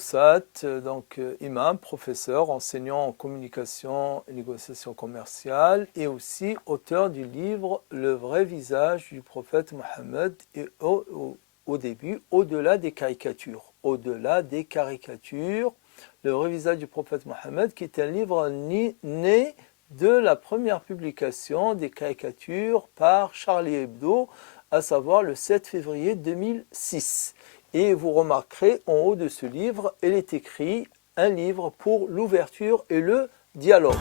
Boussat, imam, professeur, enseignant en communication et négociation commerciale et aussi auteur du livre Le vrai visage du prophète Mohammed et au début, au-delà des caricatures. Au-delà des caricatures, Le vrai visage du prophète Mohammed qui est un livre né de la première publication des caricatures par Charlie Hebdo, à savoir le 7 février 2006. Et vous remarquerez en haut de ce livre, il est écrit un livre pour l'ouverture et le dialogue.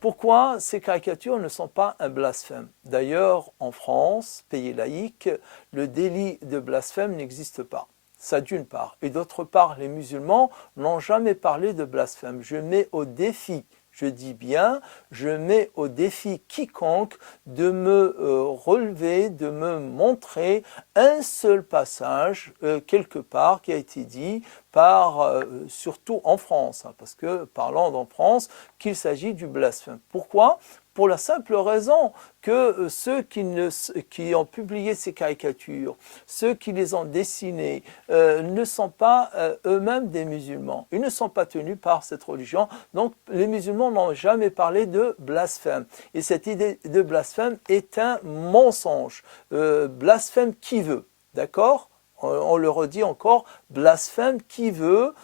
Pourquoi ces caricatures ne sont pas un blasphème? D'ailleurs, en France, pays laïque, le délit de blasphème n'existe pas. Ça d'une part. Et d'autre part, les musulmans n'ont jamais parlé de blasphème. Je mets au défi, je dis bien, je mets au défi quiconque de me relever, de me montrer un seul passage quelque part qui a été dit par, surtout en France, hein, parce que parlant en France, qu'il s'agit du blasphème. Pourquoi? Pour la simple raison que ceux qui ont publié ces caricatures, ceux qui les ont dessinées, ne sont pas eux-mêmes des musulmans. Ils ne sont pas tenus par cette religion. Donc les musulmans n'ont jamais parlé de blasphème. Et cette idée de blasphème est un mensonge. Blasphème qui veut, d'accord? On le redit encore, blasphème qui veut,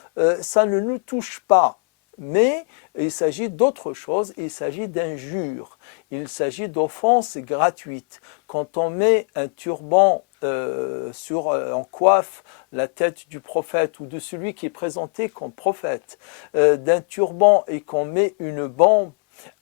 ça ne nous touche pas. Mais il s'agit d'autre chose, il s'agit d'injures, il s'agit d'offenses gratuites. Quand on met un turban on coiffe la tête du prophète ou de celui qui est présenté comme prophète, d'un turban et qu'on met une bombe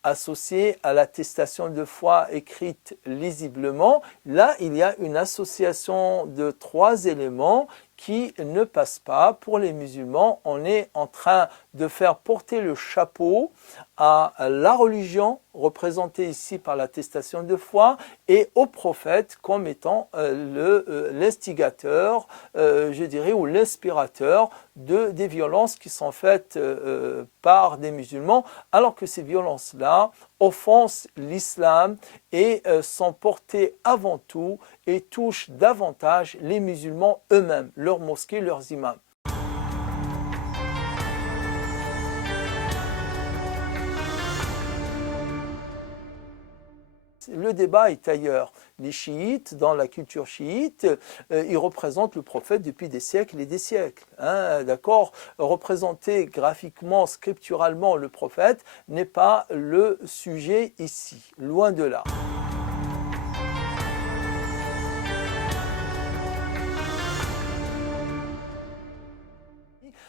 associée à l'attestation de foi écrite lisiblement, là il y a une association de trois éléments qui ne passe pas pour les musulmans. On est en train de faire porter le chapeau à la religion représentée ici par l'attestation de foi et au prophète comme étant l'instigateur, je dirais, ou l'inspirateur des violences qui sont faites par des musulmans, alors que ces violences-là offensent l'islam et sont portées avant tout et touchent davantage les musulmans eux-mêmes, leurs mosquées, leurs imams. Le débat est ailleurs. Les chiites, dans la culture chiite, ils représentent le prophète depuis des siècles et des siècles. Hein, d'accord? Représenter graphiquement, scripturalement le prophète n'est pas le sujet ici, loin de là.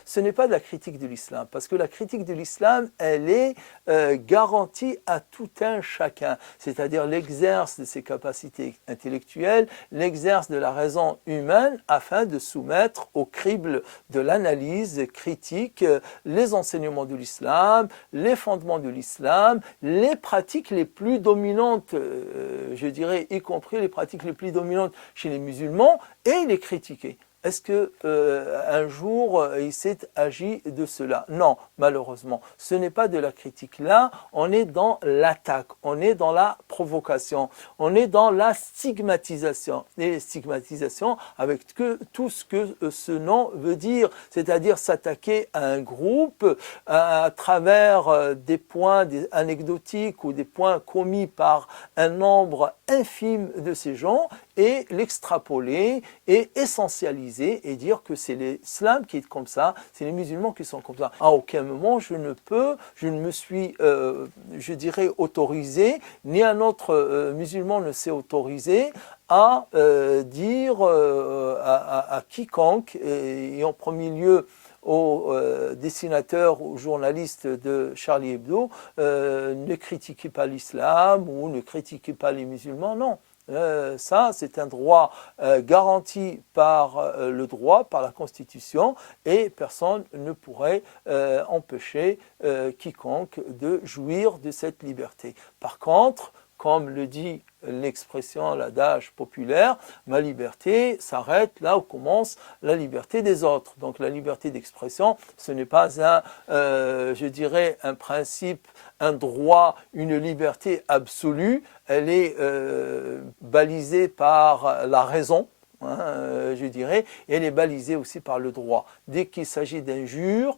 Ce n'est pas de la critique de l'islam, parce que la critique de l'islam, elle est garantie à tout un chacun, c'est-à-dire l'exerce de ses capacités intellectuelles, l'exerce de la raison humaine, afin de soumettre au crible de l'analyse critique les enseignements de l'islam, les fondements de l'islam, les pratiques les plus dominantes, je dirais, y compris les pratiques les plus dominantes chez les musulmans, et les critiquer. Est-ce qu'un jour, il s'est agi de cela? Non, malheureusement. Ce n'est pas de la critique. Là, on est dans l'attaque, on est dans la provocation, on est dans la stigmatisation. Et stigmatisation avec tout ce que ce nom veut dire, c'est-à-dire s'attaquer à un groupe à travers des points anecdotiques ou des points commis par un nombre infime de ces gens et l'extrapoler et essentialiser et dire que c'est l'islam qui est comme ça, c'est les musulmans qui sont comme ça. À aucun moment je ne me suis, je dirais, autorisé, ni un autre musulman ne s'est autorisé à dire à quiconque, et en premier lieu aux dessinateurs, aux journalistes de Charlie Hebdo, ne critiquez pas l'islam ou ne critiquez pas les musulmans, non. Ça, c'est un droit garanti par le droit, par la Constitution, et personne ne pourrait empêcher quiconque de jouir de cette liberté. Par contre, comme le dit l'expression, l'adage populaire, ma liberté s'arrête là où commence la liberté des autres. Donc la liberté d'expression, ce n'est pas je dirais, un principe, un droit, une liberté absolue. Elle est balisée par la raison, je dirais, et elle est balisée aussi par le droit. Dès qu'il s'agit d'injures,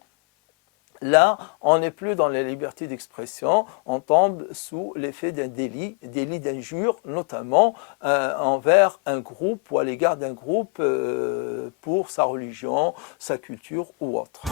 là, on n'est plus dans la liberté d'expression, on tombe sous l'effet d'un délit d'injure, notamment envers un groupe ou à l'égard d'un groupe pour sa religion, sa culture ou autre.